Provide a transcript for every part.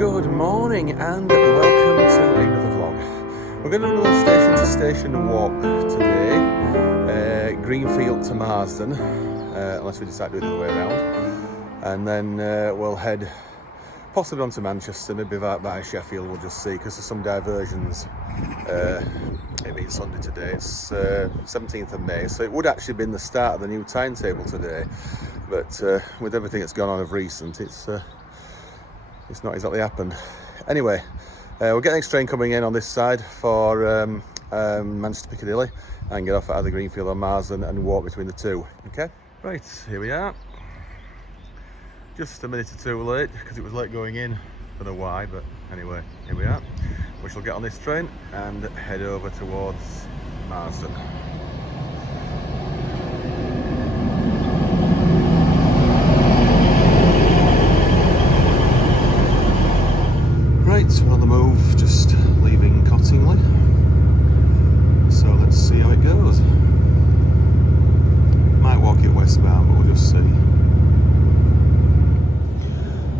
Good morning and welcome to another vlog. We're going to do another station to station walk today, Greenfield to Marsden, unless we decide to do it the other way around, and then we'll head possibly on to Manchester, maybe by Sheffield, we'll just see, because there's some diversions. It being Sunday today, it's 17th of May, so it would actually be the start of the new timetable today, but with everything that's gone on of recent, it's not exactly happened. Anyway, we'll get the next train coming in on this side for Manchester Piccadilly and get off at either Greenfield or Marsden and walk between the two. Okay, right, here we are. Just a minute or two late because it was late going in. Don't know why, but anyway, here we are. We shall get on this train and head over towards Marsden. Right, we're on the move, just leaving Cottingley. So let's see how it goes. Might walk it westbound, but we'll just see.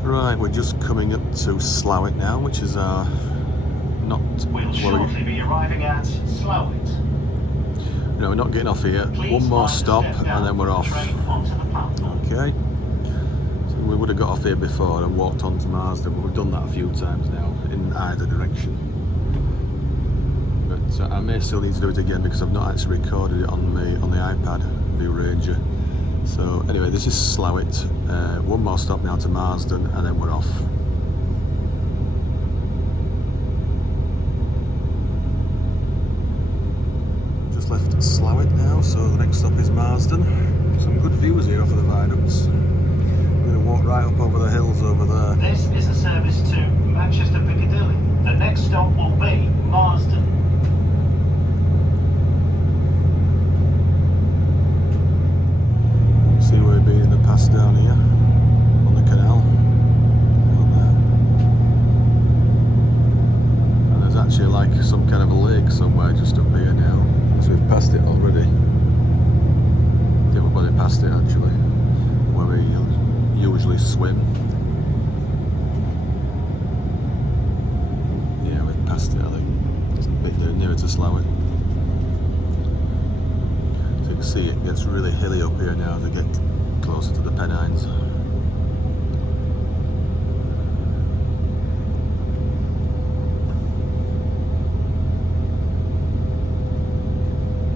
Right, we're just coming up to Slough now, which is our We'll shortly be arriving at Slough. No, we're not getting off here. One more stop and then we're off. Okay. So we would have got off here before and walked on to Marsden, but we've done that a few times now in either direction. But I may still need to do it again because I've not actually recorded it on the iPad View Ranger. So anyway, this is Slough. One more stop now to Marsden and then we're off. Just left Slough now, so the next stop is Marsden. Some good views here off of the viaducts. We're going to walk right up over the hills over there. This is a service to Manchester Piccadilly. The next stop will be Marsden. See where we've been in the past down here on the canal. On there. And there's actually like some kind of a lake somewhere just up here now. So we've passed it already. I think we've already passed it actually. Where we usually swim. Yeah, we've passed it I think. It's a bit nearer to Slough. So you can see it gets really hilly up here now as we get closer to the Pennines.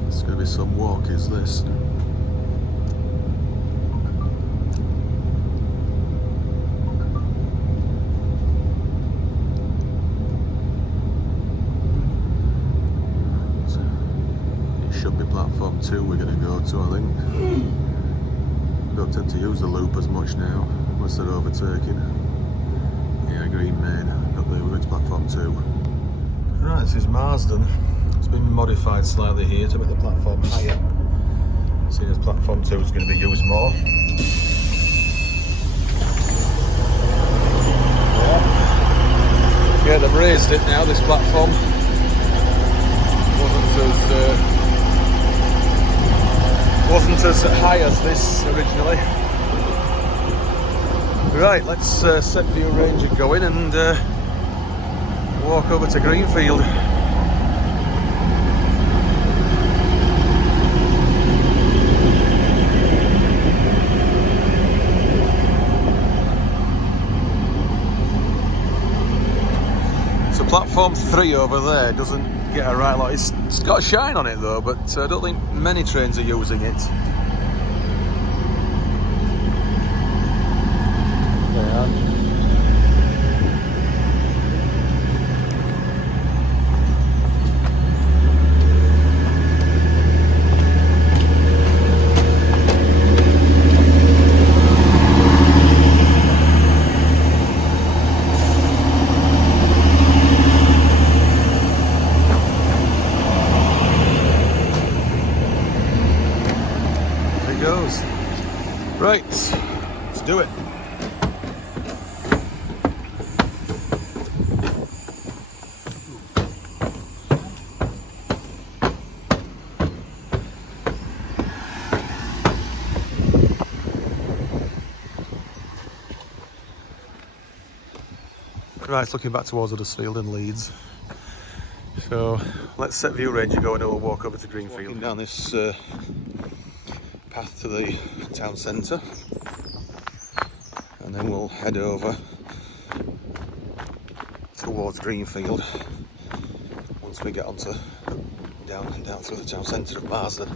It's going to be some walk, is this? It should be platform 2 we're going to go to, I think. Don't tend to use the loop as much now, unless they're overtaking. Yeah, Green Main. Up there, we're going to platform 2. Right, this is Marsden. It's been modified slightly here to make the platform higher. Seeing as platform 2 is going to be used more. Yeah, they've raised it now, this platform. Wasn't as high as this originally. Right, let's set View Ranger going and walk over to Greenfield. So platform 3 over there doesn't get a right lot. It's got a shine on it though, but I don't think many trains are using it. There they are. Right, let's do it. Right, it's looking back towards Huddersfield and Leeds. So let's set view range and go, and then we'll walk over to Greenfield. Walking down this path to the town centre, and then we'll head over towards Greenfield once we get onto down through the town centre of Marsden.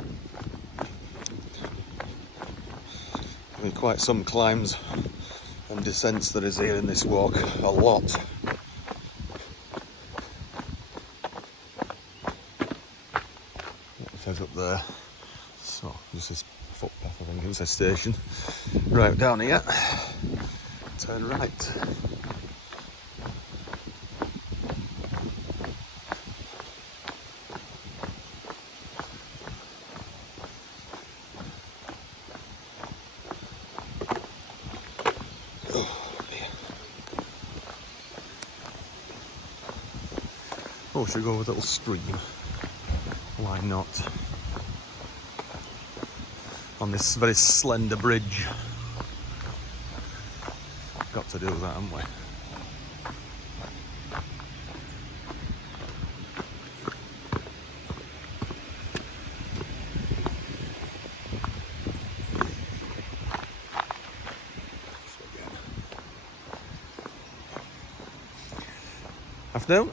I mean, quite some climbs and descents there is here in this walk, a lot. It says up there, so just this footpath, I think it's a station. Right down here, turn right. Oh, should we go with a little stream? Why not? On this very slender bridge. Got to do that, haven't we? Afternoon.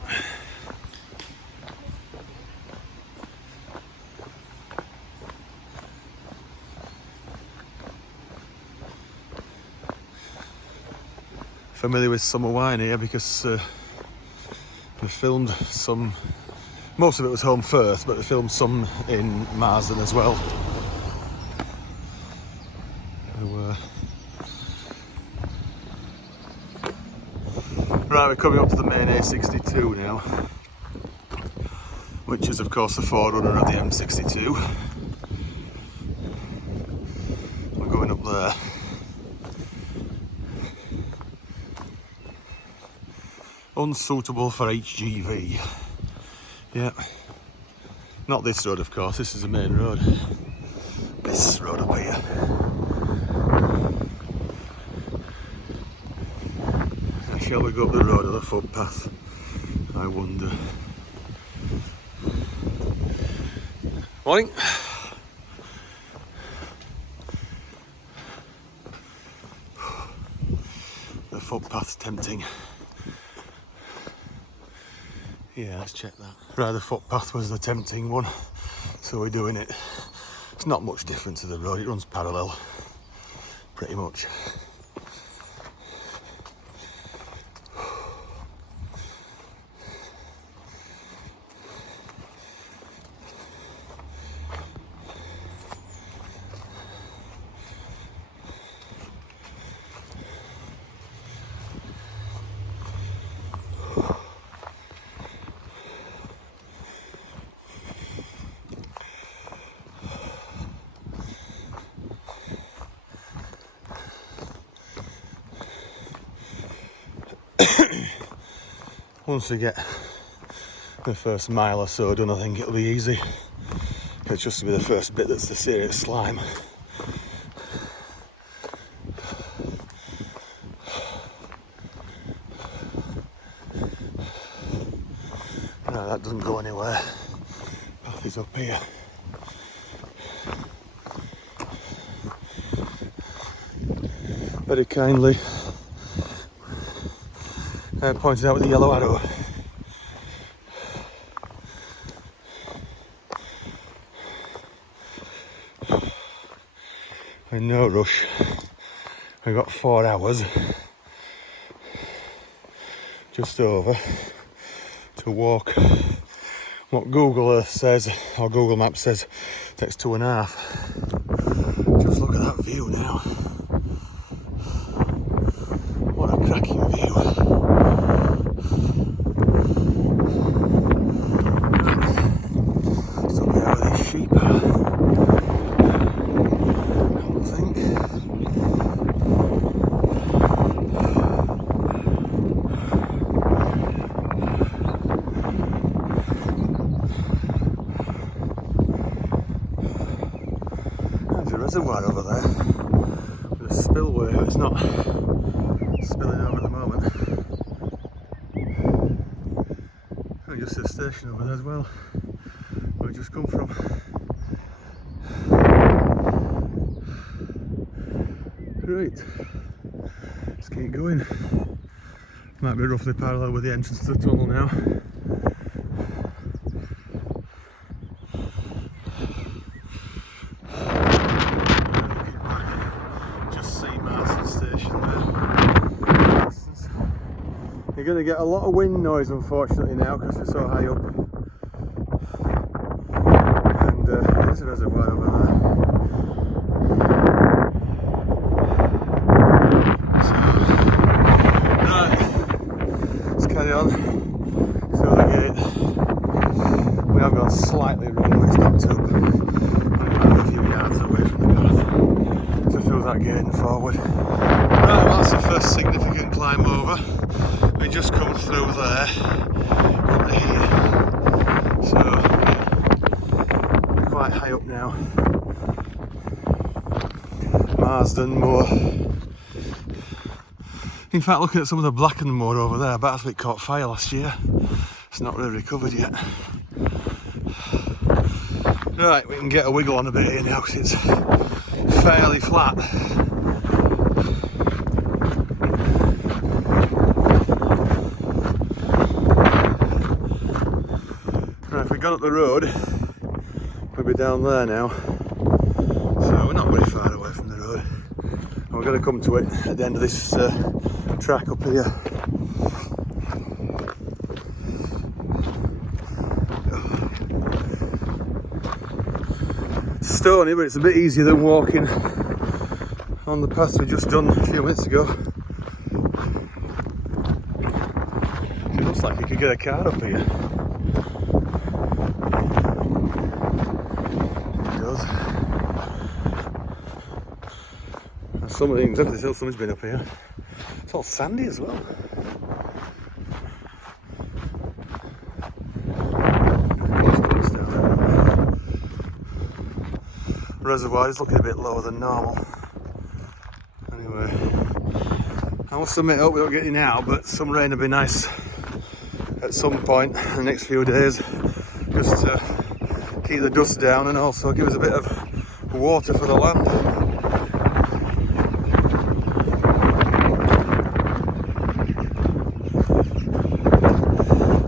Familiar with summer wine here because we filmed some, most of it was Home Firth, but we filmed some in Marsden as well. Right, we're coming up to the main A62 now, which is of course the forerunner of the M62. We're going up there. Unsuitable for HGV. Yeah. Not this road, of course, this is the main road. This road up here. Shall we go up the road or the footpath? I wonder. Morning. The footpath's tempting. Yeah, let's check that. Right, the footpath was the tempting one, so we're doing it. It's not much different to the road, it runs parallel, pretty much. Once we get the first mile or so done, I think it'll be easy. It's just to be the first bit that's the serious slime. No, that doesn't go anywhere. Path is up here. Very kindly pointed out with the yellow arrow. In no rush. We've got 4 hours, just over, to walk what Google Earth says, or Google Maps says, takes 2.5. Just look at that view now. What a cracking view. Sheep, I think. There's a reservoir over there with a spillway. It's not spilling over at the moment. just a station over there as well, where we just come from. Right, let's keep going. Might be roughly parallel with the entrance to the tunnel now. Just see Marsden station there. You're going to get a lot of wind noise unfortunately now because we're so high up. And there's a reservoir over there. Carry on through the gate. We have gone slightly wrong, but it's not too bad. A few yards away from the path. So through that gate and forward. Right, well, that's the first significant climb over. We just come through there into here. So we're quite high up now. Marsden Moor. In fact, looking at some of the blackened moor over there, I bet that's what caught fire last year. It's not really recovered yet. Right, we can get a wiggle on a bit here now because it's fairly flat. Right, if we'd gone up the road, we'd be down there now. So we're not very far away from the road. And we're going to come to it at the end of this track up here. Stony, but it's a bit easier than walking on the path we just done a few minutes ago. It looks like you could get a car up here. It does. And some of things, definitely something's been up here. It's all sandy as well. Reservoir is looking a bit lower than normal. Anyway, I must admit, I hope we don't get any now, but some rain would be nice at some point in the next few days, just to keep the dust down and also give us a bit of water for the land.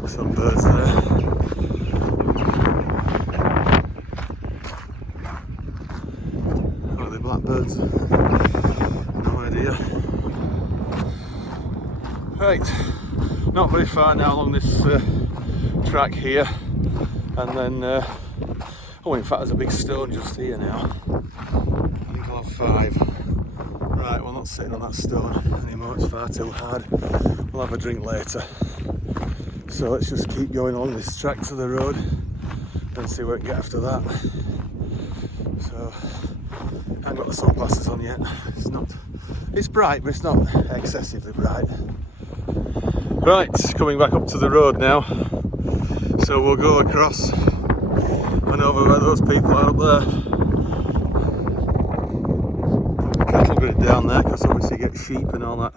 Some birds there. Are they blackbirds? No idea. Right, not very far now along this track here, and then oh, in fact there's a big stone just here now. I think I'll have 5. Right, well, not sitting on that stone anymore, it's far too hard. We'll have a drink later. So let's just keep going along this track to the road and see where we can get after that. So I haven't got the sunglasses on yet. It's bright, but it's not excessively bright. Right, coming back up to the road now. So we'll go across and over where those people are up there. Cattle grid down there because obviously you get sheep and all that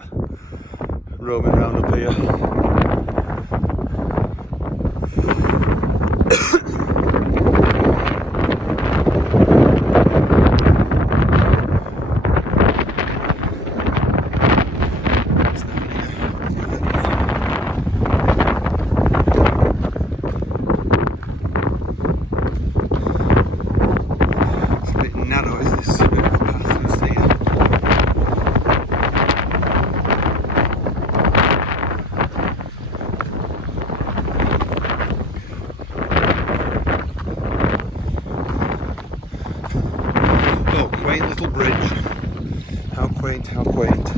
roaming around up here. Quaint little bridge. How quaint, how quaint.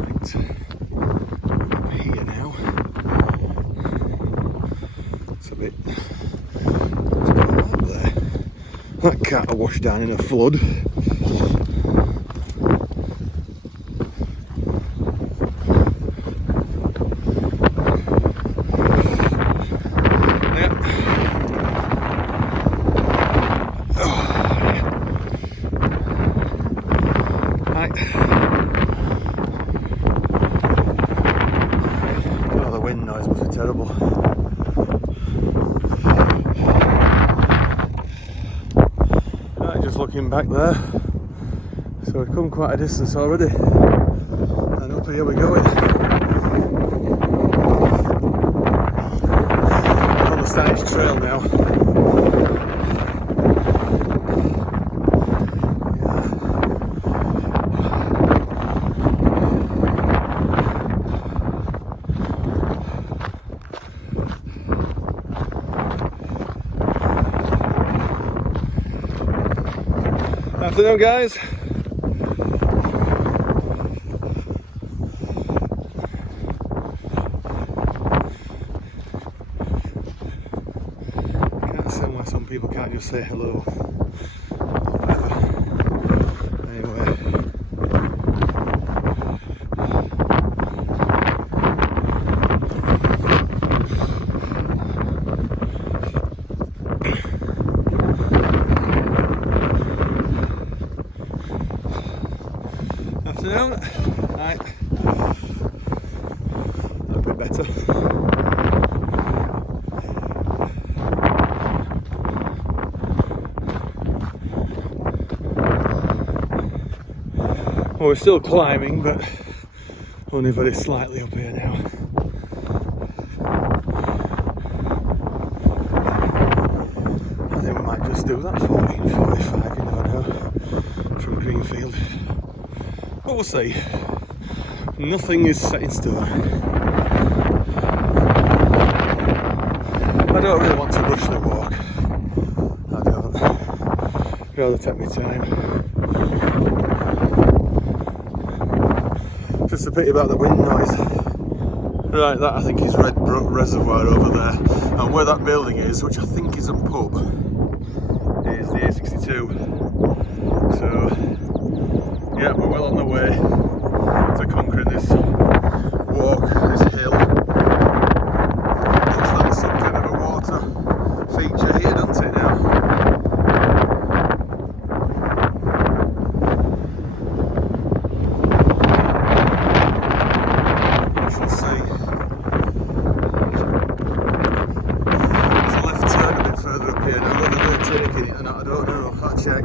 Right. Here now. It's a bit up there. That cat will wash down in a flood. looking back there. So we've come quite a distance already. And up here we're going. We're on the Standedge Trail now. Afternoon, guys. Can't understand why some people can't just say hello. Anyway. Afternoon. Right. That'll be better. Well, we're still climbing, but only very slightly up here now. I think we might just do that 14:45, you never know, from Greenfield. But we'll see. Nothing is set in stone. I don't really want to rush the walk. I don't. I'd rather take my time. Just a pity about the wind noise. Right, that I think is Red Brook Reservoir over there. And where that building is, which I think is a pub, is the A62. So, yeah, we're well on the way to conquering this walk, this hill. Looks like some kind of a water feature here, doesn't it now? We shall see. There's a left turn a bit further up here now, whether they're taking it or not, I don't know, I'll check.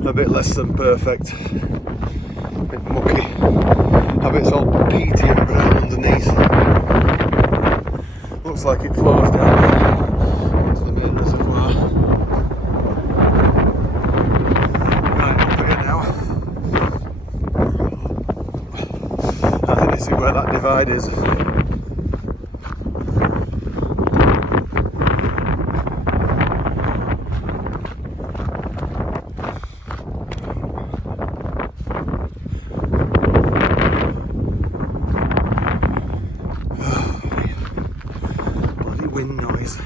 A bit less than perfect, a bit mucky, a bit all peaty and brown underneath. Looks like it flows down into the main reservoir. Right, up here now. I think this is where that divide is. Wind noise.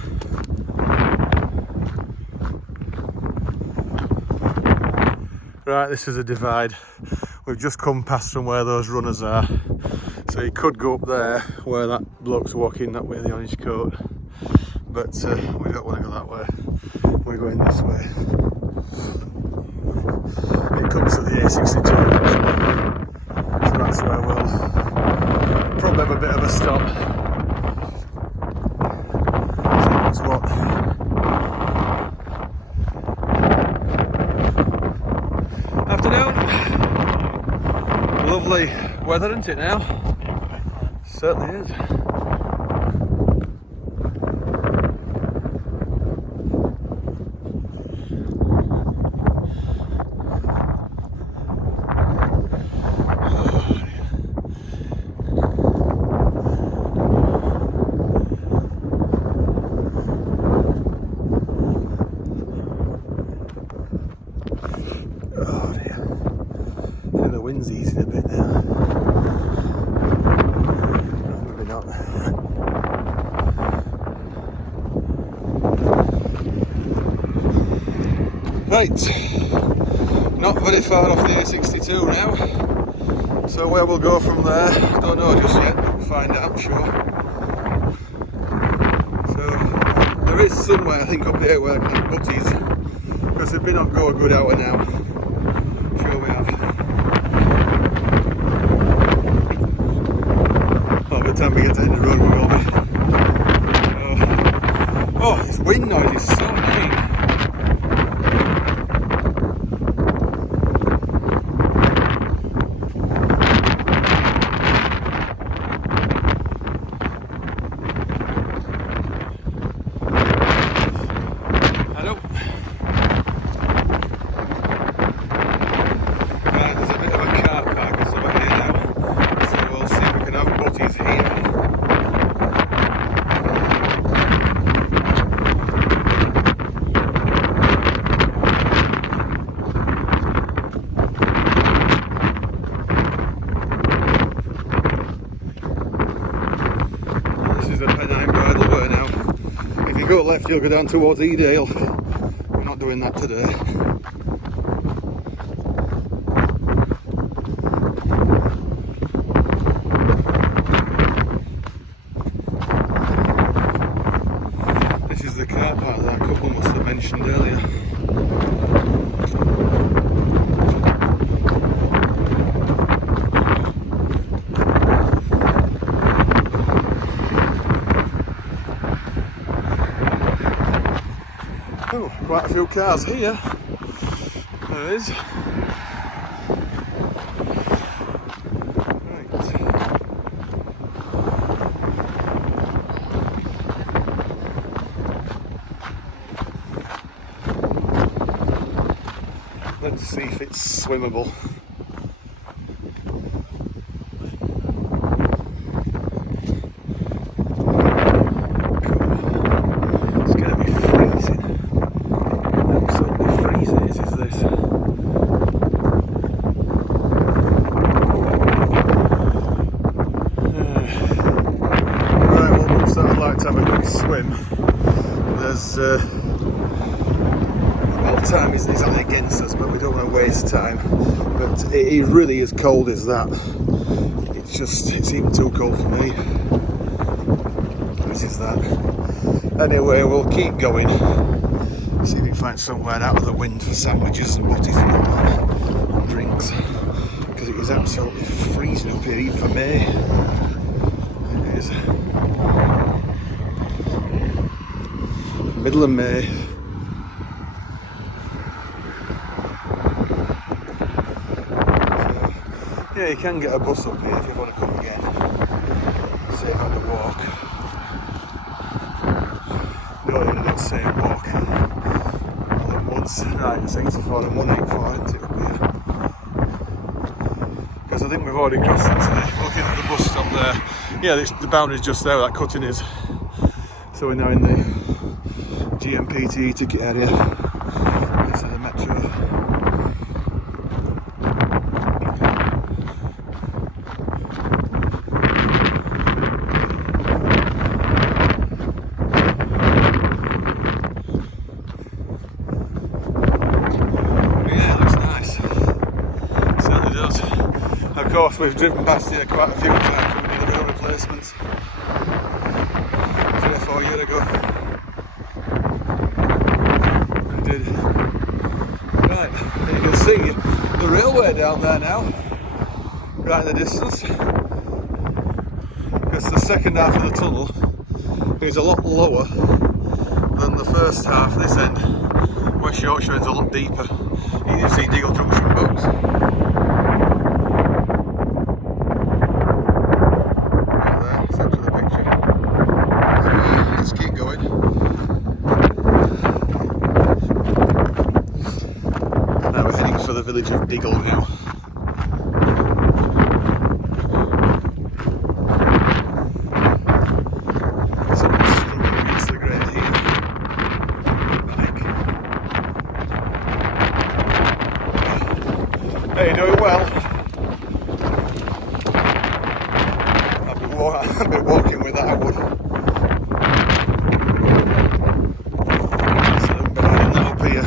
Right, this is a divide. We've just come past from where those runners are. So you could go up there where that bloke's walking that way, the orange coat. But we don't want to go that way. We're going this way. It comes to the A62 actually. So that's where we'll probably have a bit of a stop. What? Afternoon. Lovely weather, isn't it now? Certainly is. Wind's easing a bit now. Maybe not. Right, not very far off the A62 now. So where we'll go from there, don't know just yet, but we'll find out, I'm sure. So there is somewhere I think up here where I can have butties, because they've been on go a good hour now. Sure we have. time we get to the end of the road, we will be. Oh, this wind noise is so annoying. Hello. Right, there's a bit of a car park or something here now, so we'll see if we can have butties here. If you go left, you'll go down towards Edale. We're not doing that today. This is the car park that couple must have mentioned earlier. Oh, quite a few cars here. There is. Right. Let's see if it's swimmable. To have a quick swim. There's well, time is only against us, but we don't want to waste time. But it really is cold as that. It's even too cold for me. This is that. Anyway, we'll keep going. See if we can find somewhere out of the wind for sandwiches and butties and all that, and drinks. Because it is absolutely freezing up here, even for me. It is. Middle of May. So, yeah, you can get a bus up here if you want to come again. Save on the walk. No, you don't say walk. All at once. Right, it's 84 and 184, isn't it, up here? Because I think we've already crossed it today. Looking at the bus stop there. Yeah, the boundary's just there, that cutting is. So we're now in the GMPTE ticket area. This is the metro. Yeah, it looks nice. It certainly does. Of course, we've driven past here quite a few times. We need a road replacements. 3 or 4 years ago. Right, and you can see the railway down there now, right in the distance. Because the second half of the tunnel is a lot lower than the first half. This end, West Yorkshire, is a lot deeper. You can see Diggle Junction boats. Right there, centre of the picture. So yeah, let's keep going. Now we're heading for the village of Diggle now. Someone's struggling against the grade here. Bike. Hey, you're doing well. I'll be walking with that, I would. So I'm behind that up here.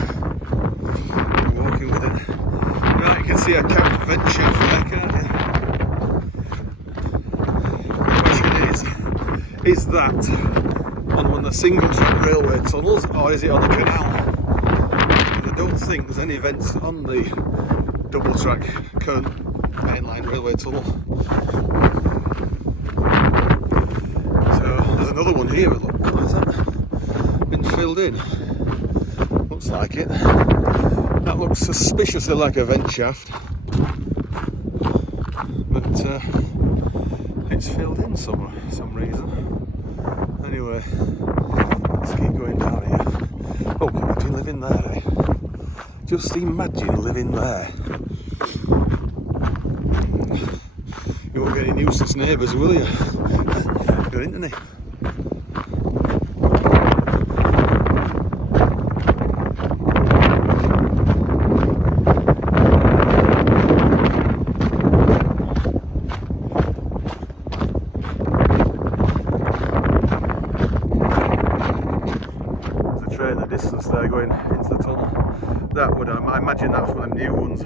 Walking with it. Right, you can see a Camp Venture flag, can't you? The question is that on one of the single track railway tunnels, or is it on the canal? Because I don't think there's any events on the double track current mainline railway tunnel. another one here. Look, has that been filled in? Looks like it. That looks suspiciously like a vent shaft, but it's filled in some reason. Anyway, let's keep going down here. Oh, can you imagine living there, eh? Just imagine living there. You won't get any nuisance neighbours, will you? You're into me. Distance there going into the tunnel. That would, I imagine that's one of the new ones.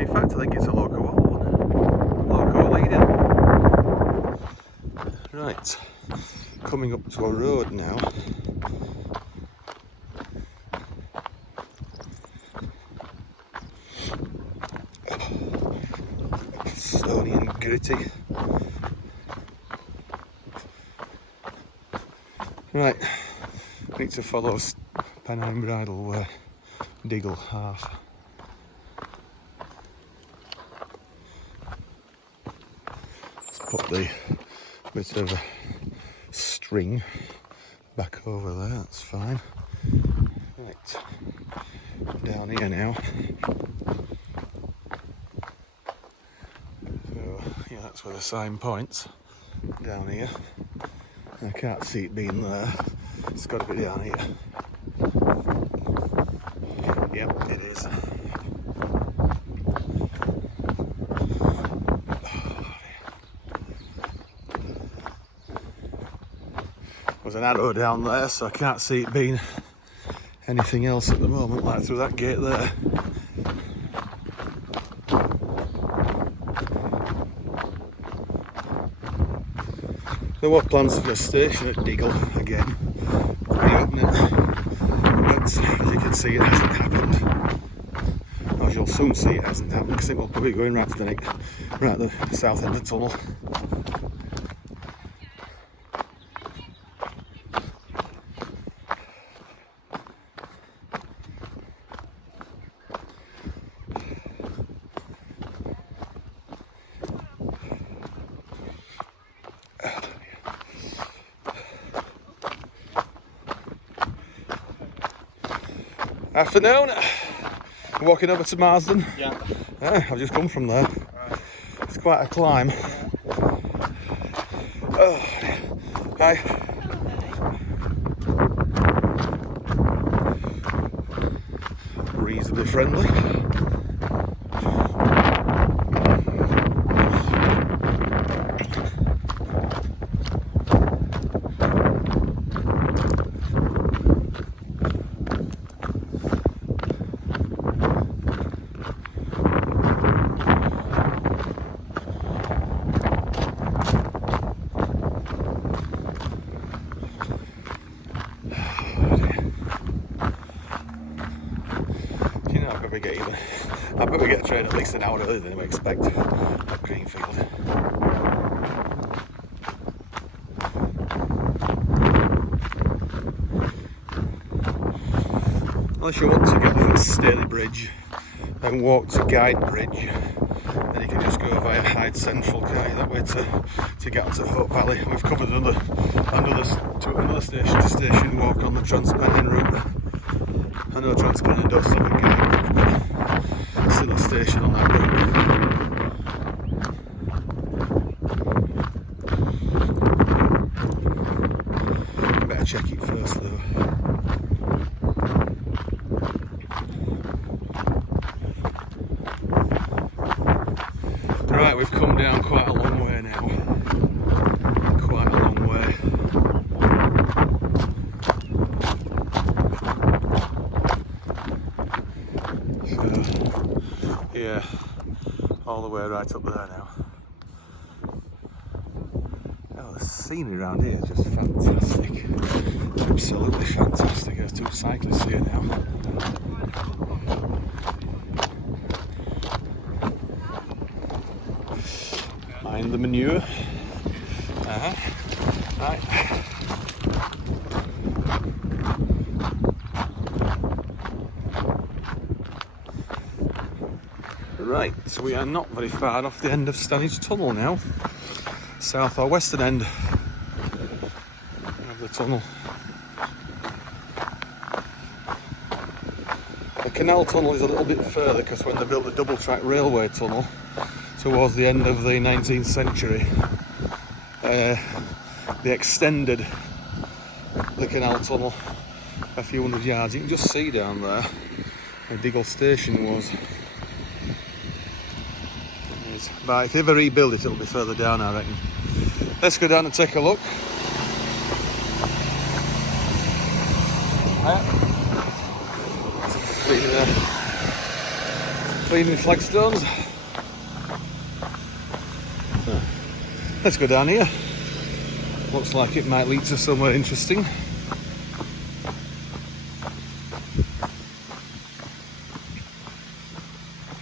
In fact, I think it's a local one. Local leading. Right, coming up to a road now. Stony and gritty. Right, need to follow Pennine Bridle Diggle half. Let's put the bit of string back over there, that's fine. Right, down here now. So, yeah, that's where the sign points, down here. I can't see it being there. It's got to be down here. Yep, it is. There's an arrow down there, so I can't see it being anything else at the moment, like through that gate there. There were plans for a station at Diggle again, reopening, but as you can see, it hasn't happened. As you'll soon see, it hasn't happened because it will probably be going right to the south end of the tunnel. Afternoon, walking over to Marsden. Yeah. I've just come from there. Right. It's quite a climb. Oh, hi. Reasonably friendly. I bet we get a train at least an hour earlier than we expect at Greenfield. Unless you want to get off at Staley Bridge and walk to Guide Bridge, then you can just go via Hyde Central, that way to get onto Hope Valley. We've covered another station to station walk on the Trans-Pennine route. I know Trans-Pennine does stop at Guide Bridge, but still a station on that route. Better check it first though. Right, we've come down quite a long way now. Quite a long way. So, yeah, all the way right up there now. Oh, the scenery around here is just fantastic. Absolutely fantastic. There's two cyclists here now. Mind the manure. Right. Right, so we are not very far off the end of Standedge Tunnel now. South or western end of the tunnel. The canal tunnel is a little bit further because when they built the double track railway tunnel towards the end of the 19th century, they extended the canal tunnel a few hundred yards. You can just see down there where Diggle station was. But if they ever rebuild it, it'll be further down, I reckon. Let's go down and take a look. Cleaning flagstones. Let's go down here. Looks like it might lead to somewhere interesting.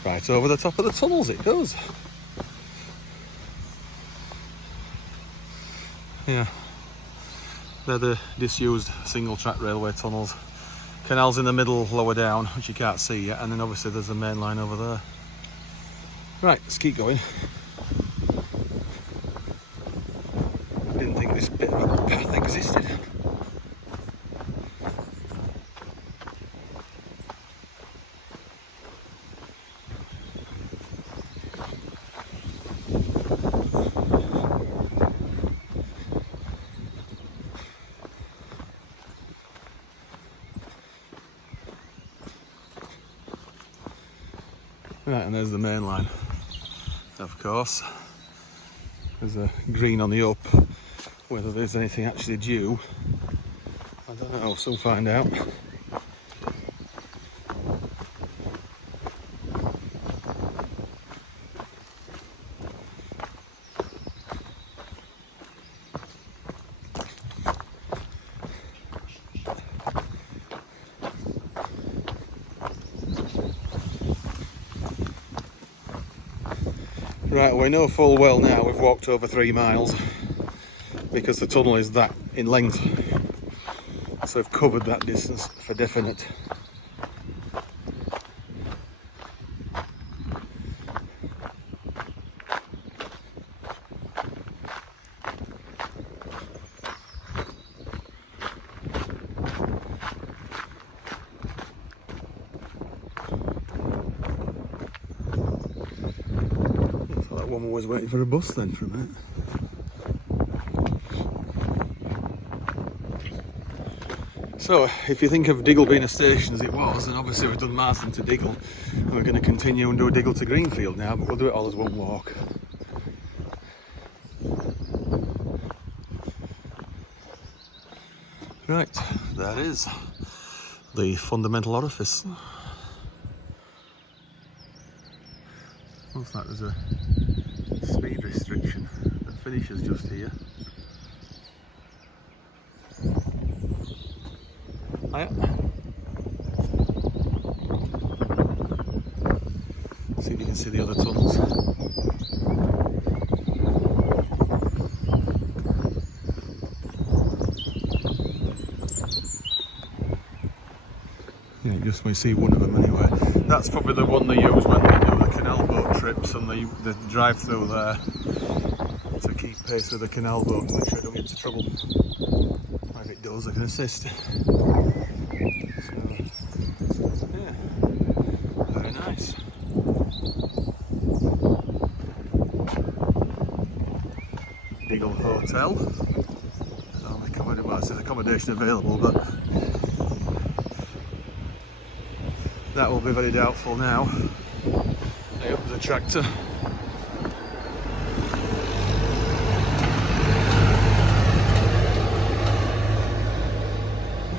Right over the top of the tunnels it goes. Yeah, they're the disused single track railway tunnels. Canals in the middle lower down, which you can't see yet, and then obviously there's the main line over there. Right, let's keep going. Didn't think this bit of a path existed. Right, and there's the main line, of course. There's a green on the up. Whether there's anything actually due, I don't know, soon find out. Right, we know full well now we've walked over 3 miles because the tunnel is that in length, so we've covered that distance for definite. That woman was waiting for a bus then for a minute. So, if you think of Diggle being a station as it was, then obviously we've done Marsden to Diggle, and we're going to continue and do a Diggle to Greenfield now, but we'll do it all as one walk. Right, there is the fundamental orifice. Looks like there's a speed restriction that finishes just here. Hiya. See if you can see the other tunnels. Yeah, just we see one of them anyway. That's probably the one they use when they do the canal boat trips and they drive through there to keep pace with the canal boat to make sure they don't get into trouble. If it does, they can assist. So, yeah, very nice. Diggle Hotel. There's accommodation available, but that will be very doubtful now. Hey, up the tractor.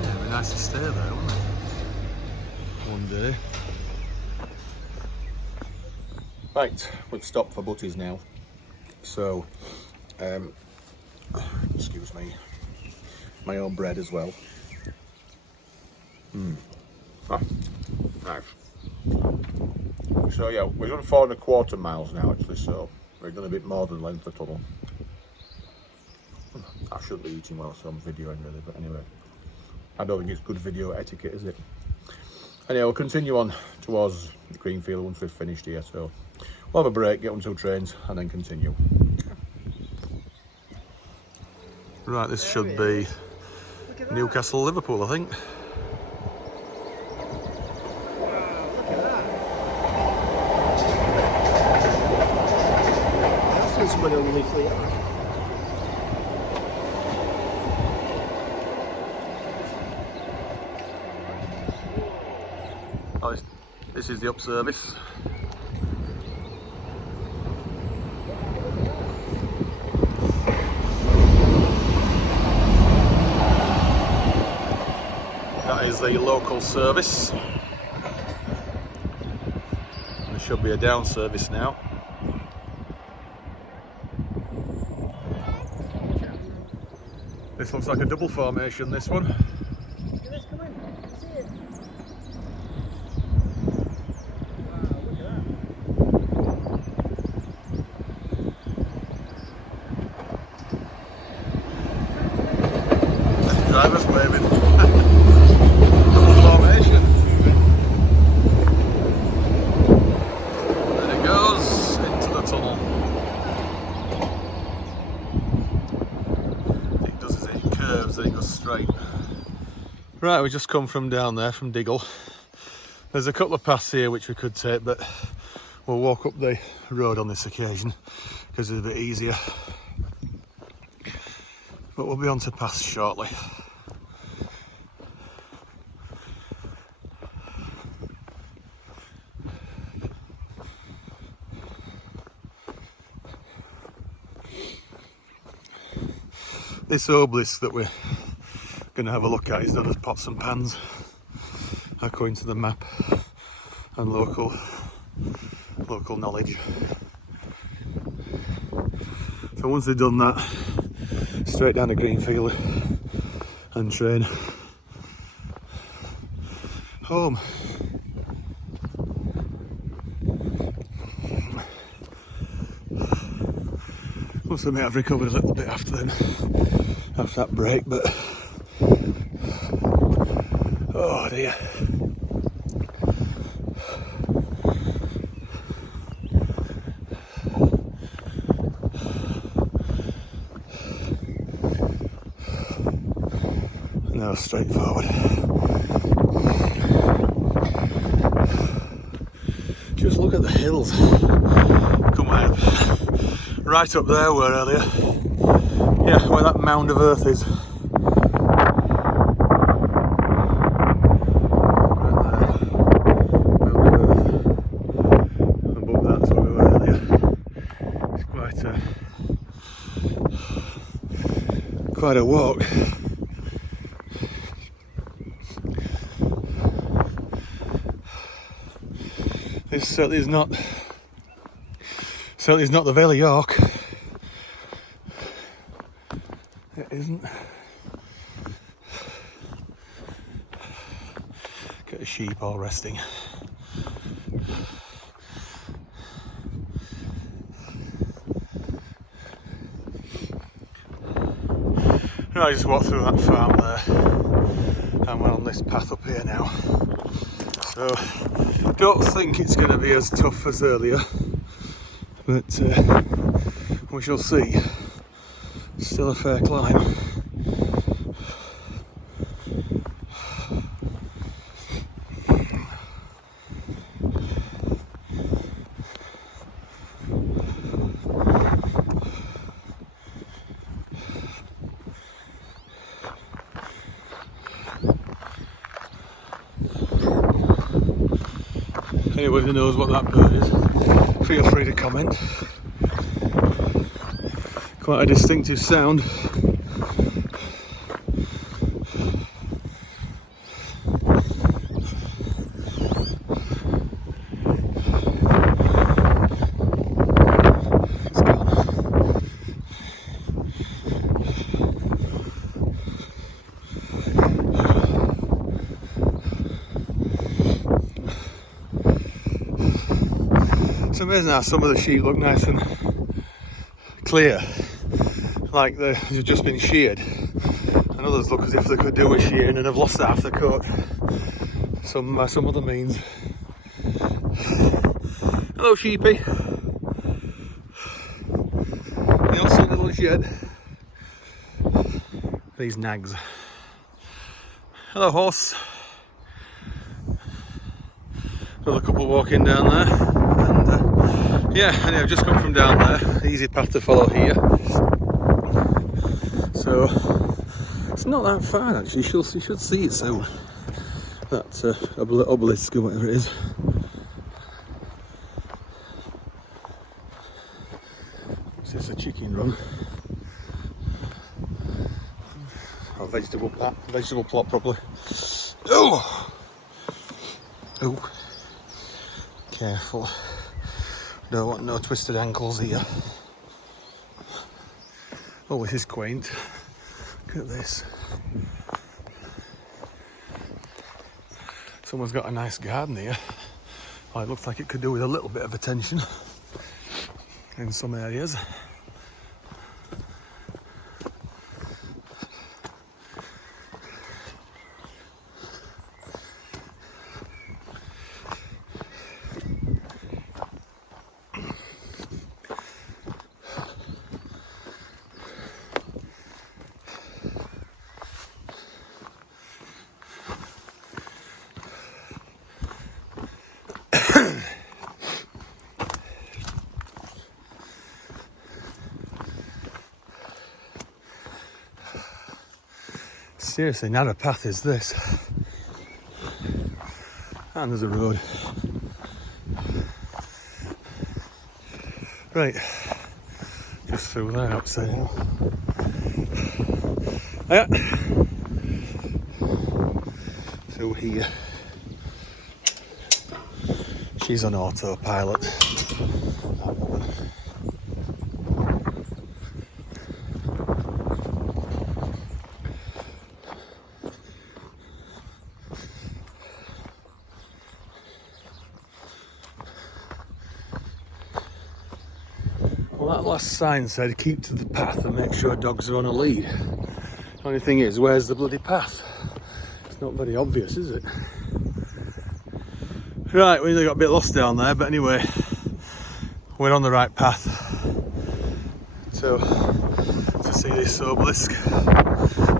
Yeah, it'd be nice to stay there, wouldn't it? One day. Right, we've stopped for butties now. So, excuse me, my own bread as well. Ah, nice. So yeah, we've done 4¼ miles now actually, so we've done a bit more than length of tunnel. I shouldn't be eating whilst I'm videoing really, but anyway. I don't think it's good video etiquette, is it? Anyway, we'll continue on towards Greenfield once we've finished here, so we'll have a break, get on two trains and then continue. Right, this should be Newcastle, Liverpool, I think. Oh, this is the up service. That is the local service. There should be a down service now. This looks like a double formation, this one. Let's come in. See it. Wow, look at that. Drivers waving. Double formation. There it goes into the tunnel. It does as it curves, then it goes straight. Right, we just come from down there, from Diggle. There's a couple of paths here which we could take, but we'll walk up the road on this occasion because it's a bit easier. But we'll be on to paths shortly. This obelisk that we're going to have a look at is done as pots and pans according to the map and local knowledge. So once they've done that, straight down to Greenfield and train home. Must admit I've recovered a little bit after that break, but oh dear. Now straight forward. Just look at the hills. Come on. Right up there were earlier. Yeah, where that mound of earth is. Quite a walk. This certainly is not the Vale of York. It isn't. Get the sheep all resting. I just walked through that farm there and we're on this path up here now. So don't think it's going to be as tough as earlier, but we shall see. Still a fair climb. Anybody who knows what that bird is, feel free to comment. Quite a distinctive sound. It's amazing how some of the sheep look nice and clear like they've just been sheared, and others look as if they could do with shearing and have lost half the coat some other means. Hello, sheepy. You not seen the lunch yet? These nags. Hello, horse. Another couple walking down there, and yeah, anyway, I've just come from down there. Easy path to follow here. So it's not that far actually. You should see it soon. That obelisk or whatever it is. This is a chicken run. Or vegetable plot probably. Oh! Oh! Careful. Don't want no twisted ankles here. Oh, this is quaint. Look at this. Someone's got a nice garden here. Well, it looks like it could do with a little bit of attention in some areas. Seriously, narrow path is this. And there's a road. Right, just through there outside now. Yeah. Through here. She's on autopilot. That woman. Well, that last sign said keep to the path and make sure dogs are on a lead. The only thing is, where's the bloody path? It's not very obvious, is it? Right, we got a bit lost down there, but anyway, we're on the right path. So, to see this obelisk,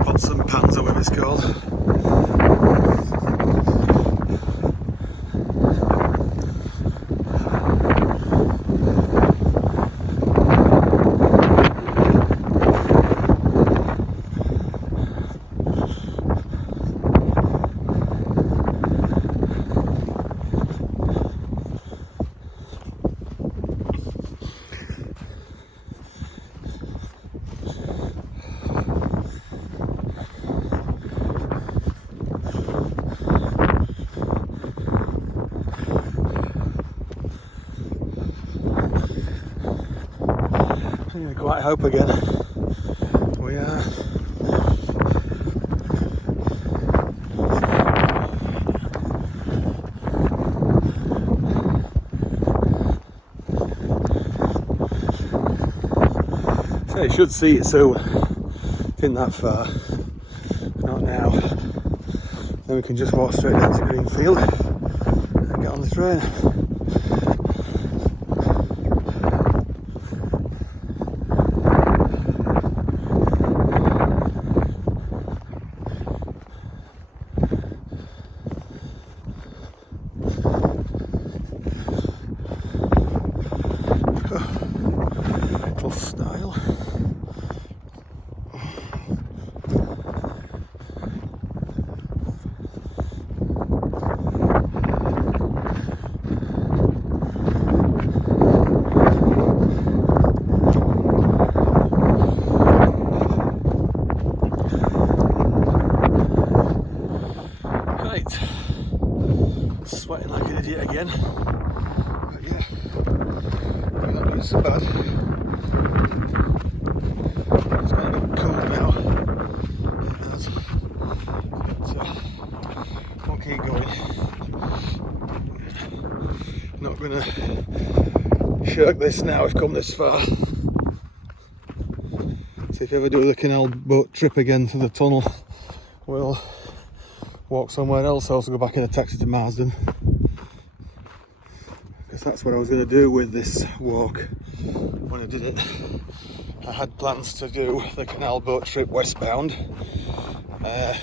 pots and pans or whatever it's called. Quite hope again. We are. So you should see it soon. It's in that far. Not now. Then we can just walk straight down to Greenfield and get on the train. Style. Right, sweating like an idiot again, but yeah, we're not doing so bad. It's kind of cold now, but we'll keep going. Not going to shirk this now, we've come this far. This if you ever do the canal boat trip again to the tunnel, we'll walk somewhere else, also go back in a taxi to Marsden, because that's what I was going to do with this walk when I did it. I had plans to do the canal boat trip westbound and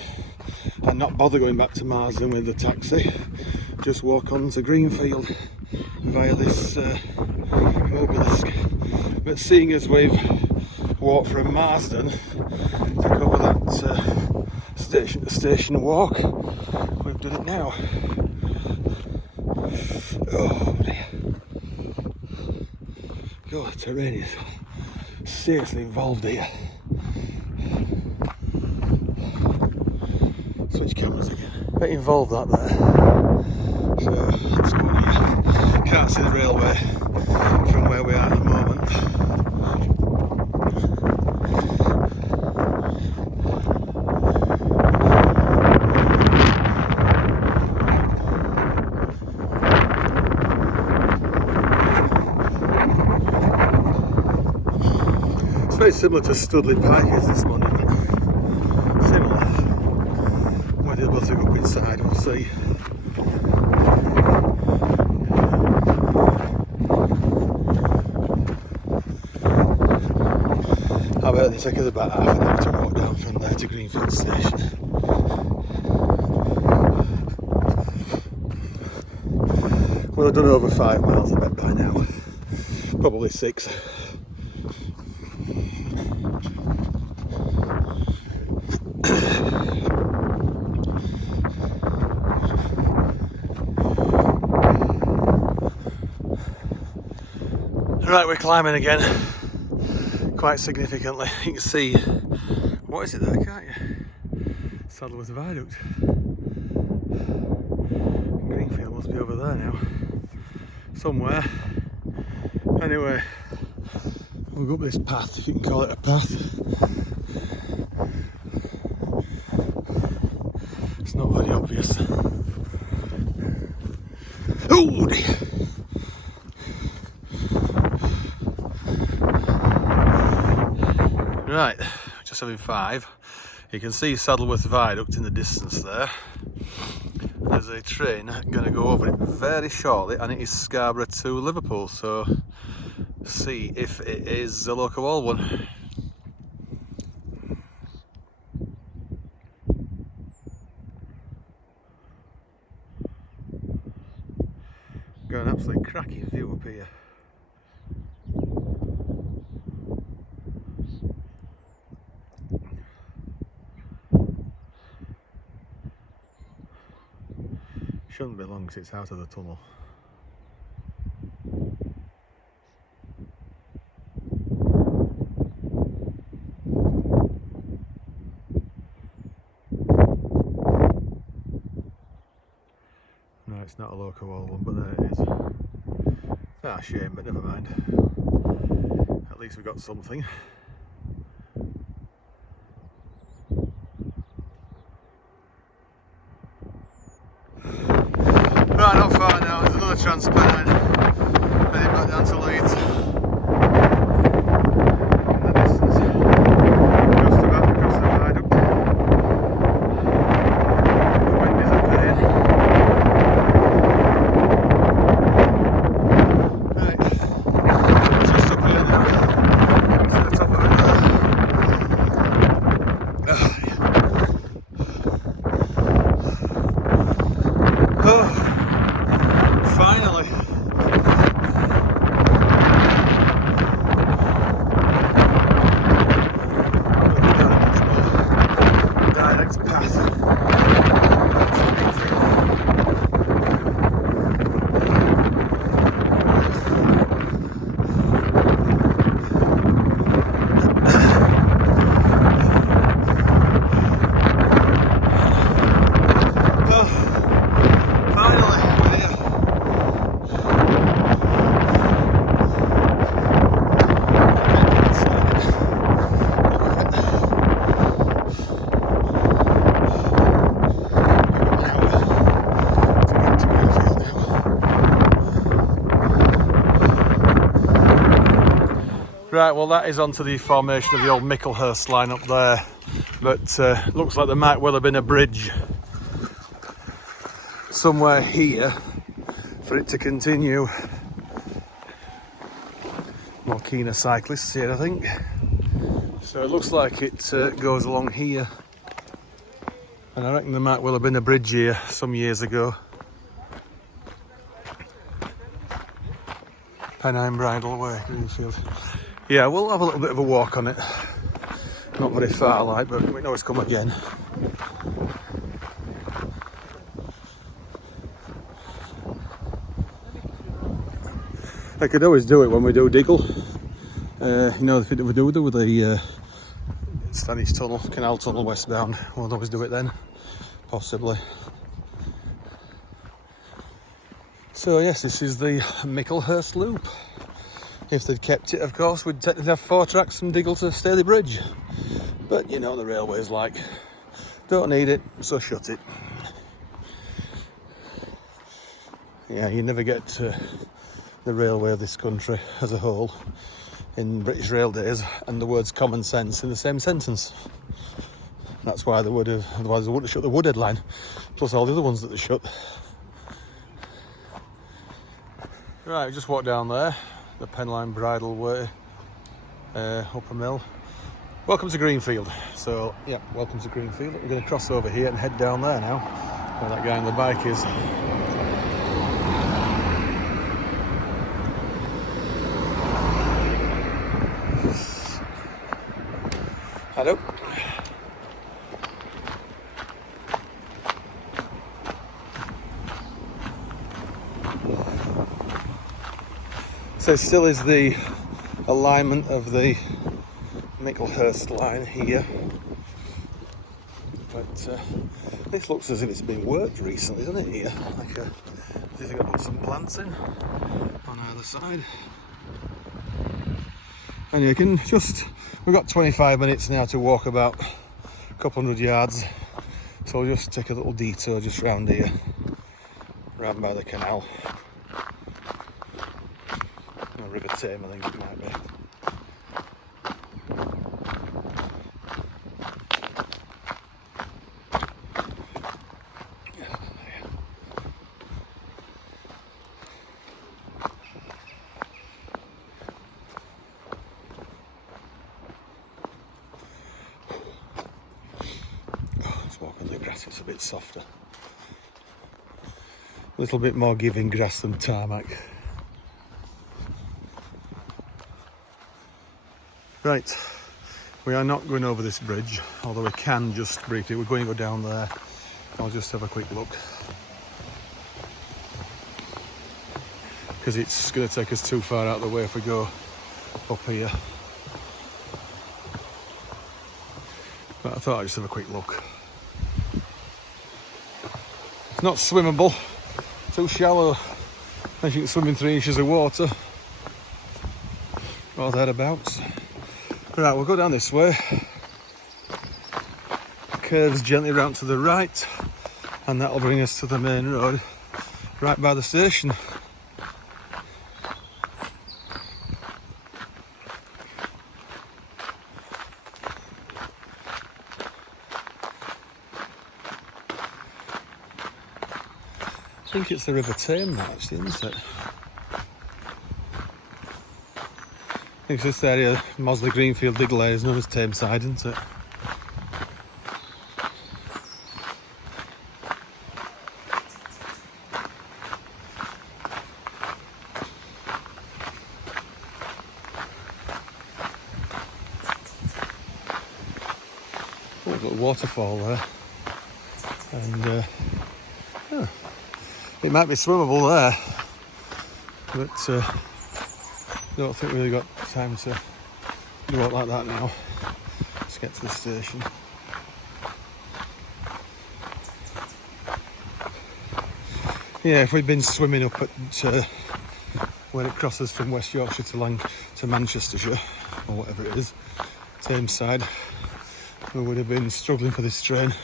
not bother going back to Marsden with the taxi, just walk on to Greenfield via this obelisk. But seeing as we've walked from Marsden to cover that station walk, we've done it now. Oh dear. God, the terrain is seriously involved here. Switch cameras again. Bit involved that there. So let's go on here. Can't see the railway from where we are at the moment. It's very similar to Studley Pike, is this monument. Similar. We'll be able to go up inside, we'll see. I bet it take us about half an hour to walk down from there to Greenfield station. We'll have done over 5 miles, I bet, by now. Probably 6. Right, we're climbing again, quite significantly. You can see, what is it there, can't you? Saddleworth Viaduct. Greenfield must be over there now, somewhere. Anyway, we'll go up this path, if you can call it a path. It's not very obvious. Oh dear! Right, just having 5. You can see Saddleworth Viaduct in the distance there. There's a train going to go over it very shortly, and it is Scarborough to Liverpool, so see if it is a local old one. Got an absolutely cracking view up here. Shouldn't be long because it's out of the tunnel. No, it's not a local old one, but there it is. Ah, shame, but never mind. At least we got something. Right, not far now, there's another Transpennine heading back down to Leeds. In the distance, just about across the viaduct. The wind is a pain. Right, just up here now, to the top of it there. Oh. Finally. Direct path. Right, well that is onto the formation of the old Micklehurst line up there, but looks like there might well have been a bridge somewhere here for it to continue. More keener cyclists here, I think. So it looks like it goes along here, and I reckon there might well have been a bridge here some years ago. Pennine Bridle Way, Greenfield. Yeah, we'll have a little bit of a walk on it. Not very far, like, but we know it's come again. I could always do it when we do Diggle. You know, if we do with the Standedge Canal Tunnel westbound, we'll always do it then, possibly. So yes, this is the Micklehurst Loop. If they'd kept it, of course, we'd technically have 4 tracks from Diggle to Staley Bridge. But you know the railway's like, don't need it, so shut it. Yeah, you never get the railway of this country as a whole in British Rail days and the words common sense in the same sentence. That's why they would have, otherwise they would have shut the Woodhead line, plus all the other ones that they shut. Right, we just walked down there, the Pennine Bridle Way, Upper Mill. Welcome to Greenfield. So, yeah, welcome to Greenfield. We're going to cross over here and head down there now, where that guy on the bike is. Hello. So still is the alignment of the Micklehurst line here, but this looks as if it's been worked recently, doesn't it, here? Like as if they've put some plants in on either side. And you can just, we've got 25 minutes now to walk about a couple hundred yards, so we'll just take a little detour just round here, round by the canal. River Tame, I think it might be. Let's walk on the grass, it's a bit softer. A little bit more giving grass than tarmac. Right, we are not going over this bridge, although we can just briefly. We're going to go down there. I'll just have a quick look, because it's going to take us too far out of the way if we go up here. But I thought I'd just have a quick look. It's not swimmable, too shallow. As you can swim in 3 inches of water, or thereabouts. Right, we'll go down this way. Curves gently round to the right, and that'll bring us to the main road, right by the station. I think it's the River Tame, actually, isn't it? I think it's this area, Marsden, Greenfield, Diggle is known as Tameside, isn't it? Oh, a little waterfall there. And it might be swimmable there, but I don't think we really got time to do it like that now. Let's get to the station. Yeah, if we'd been swimming up at when it crosses from West Yorkshire to Manchestershire, or whatever it is, Tameside, we would have been struggling for this train.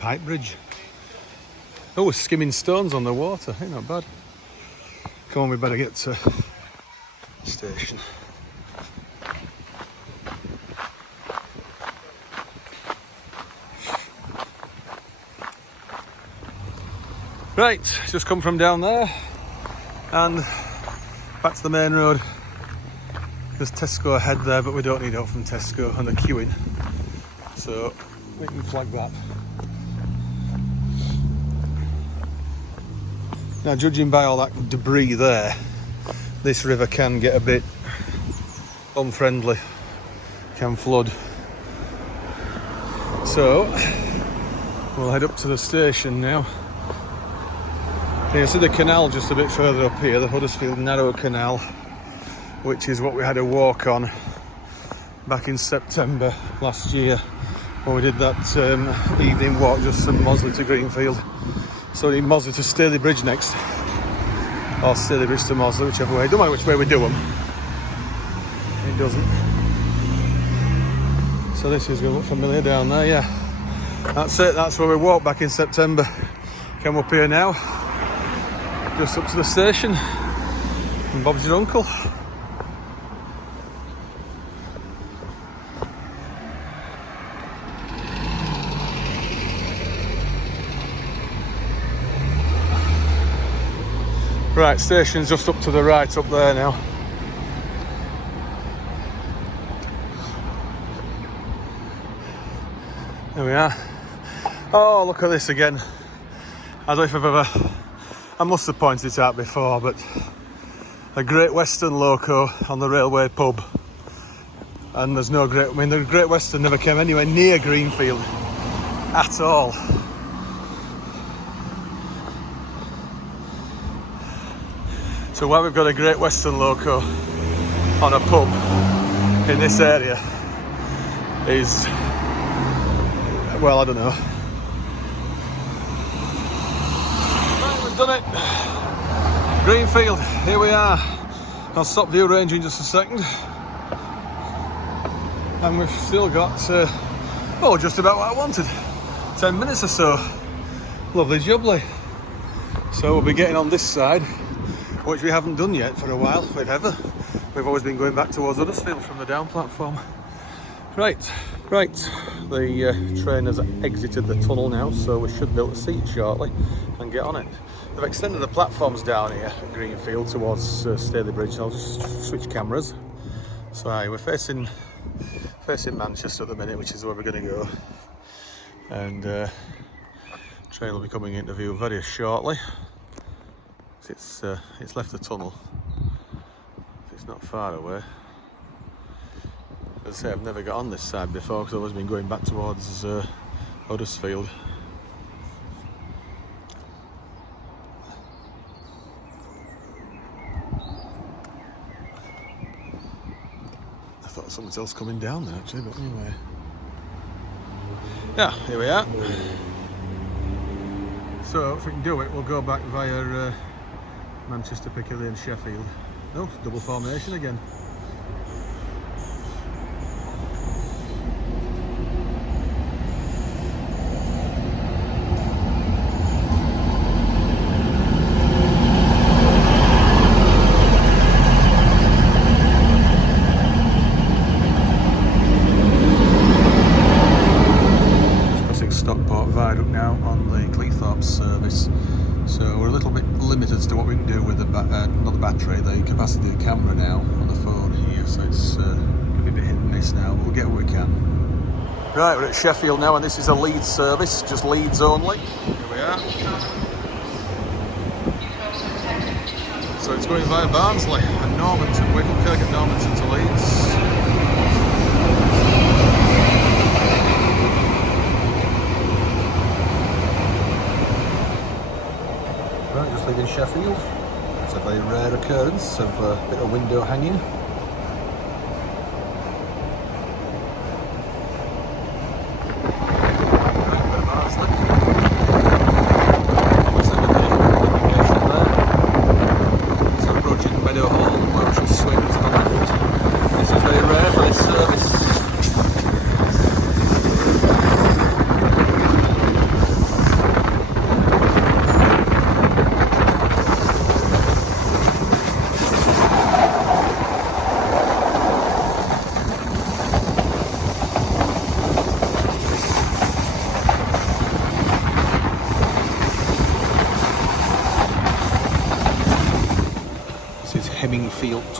pipe bridge. Oh, we're skimming stones on the water. Ain't not bad. Come on, we better get to the station. Right, just come from down there and back to the main road. There's Tesco ahead there, but we don't need help from Tesco and they're queuing. So we can flag that. Now, judging by all that debris there, this river can get a bit unfriendly, can flood. So we'll head up to the station now. You see the canal just a bit further up here, the Huddersfield Narrow Canal, which is what we had a walk on back in September last year when we did that evening walk just from Marsden to Greenfield. So we need Marsden to Standedge Bridge next, or Standedge Bridge to Marsden, whichever way. Don't matter which way we do them, it doesn't. So this is going to look familiar down there, yeah. That's it, that's where we walked back in September. Come up here now, just up to the station, and Bob's your uncle. Right, station's just up to the right up there now. There we are. Oh, look at this again. I don't know if I've ever... I must have pointed it out before, but a Great Western loco on the railway pub. And there's no Great... I mean, the Great Western never came anywhere near Greenfield at all. So why we've got a Great Western loco on a pub in this area is, well, I don't know. Right, we've done it. Greenfield, here we are. I'll stop view range in just a second. And we've still got, oh, just about what I wanted. 10 minutes or so. Lovely jubbly. So we'll be getting on this side, which we haven't done yet for a while, if ever. We've always been going back towards Huddersfield from the down platform. Right, the train has exited the tunnel now, so we should be able to see it shortly and get on it. They've extended the platforms down here at Greenfield towards Standedge Bridge. I'll just switch cameras. So we're facing Manchester at the minute, which is where we're going to go. And train will be coming into view very shortly. It's left the tunnel. It's not far away. As I say, I've never got on this side before because I've always been going back towards Huddersfield. I thought there was something else coming down there actually, but anyway. Yeah, here we are. So if we can do it, we'll go back via Manchester, Piccadilly and Sheffield. Oh, double formation again. Stockport Viaduct now on the Cleethorpes service. So we're a little bit limited as to what we can do with the not the battery, the capacity of the camera now on the phone here, so it's going to be a bit hit and miss now, but we'll get what we can. Right, we're at Sheffield now and this is a Leeds service, just Leeds only. Here we are. So it's going via Barnsley and Normanton, Wicklow and Normanton to Leeds. Just leaving Sheffield. It's a very rare occurrence of a bit of window hanging. So approaching Meadow Hall, where we shall swing to the left. This is very rare for this service.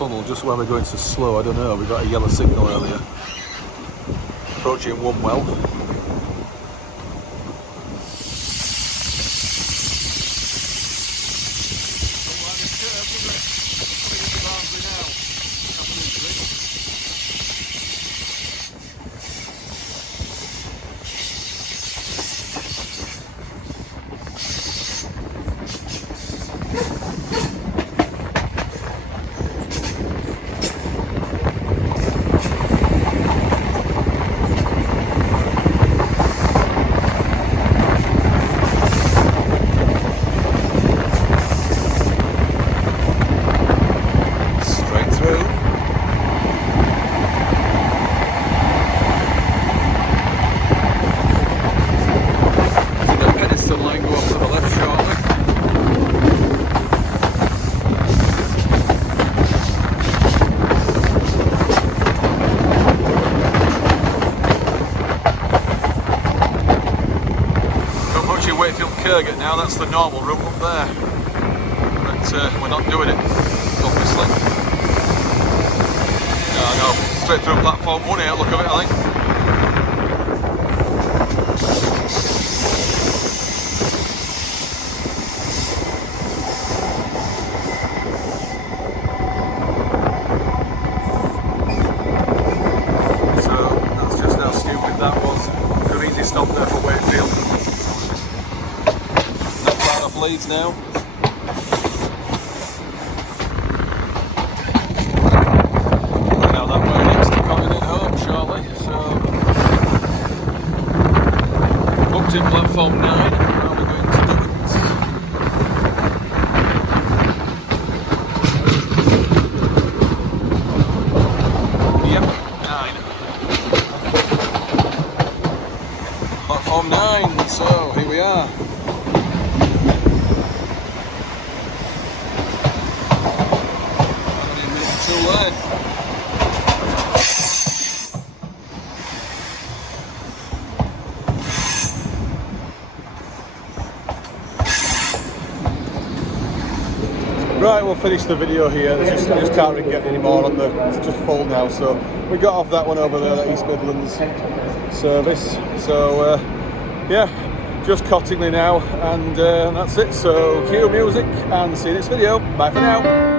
tunnel just where we're going so slow. I don't know, we got a yellow signal earlier. Approaching Wumwell. Now that's the normal route up there, but we're not doing it, obviously. No, straight through platform 1 here, look at it, I think. So that's just how stupid that was. Good easy stop there for Wakefield. Leeds now. Now that way next to Continent home shortly, so booked in platform 9, now we're going to Diggle. Yep, 9. Platform 9, so here we are. Right, we'll finish the video here. I just can't really get any more on it's just full now. So we got off that one over there, the East Midlands service. So yeah, just Cottingley now, and that's it. So cue music and see you next video. Bye for now.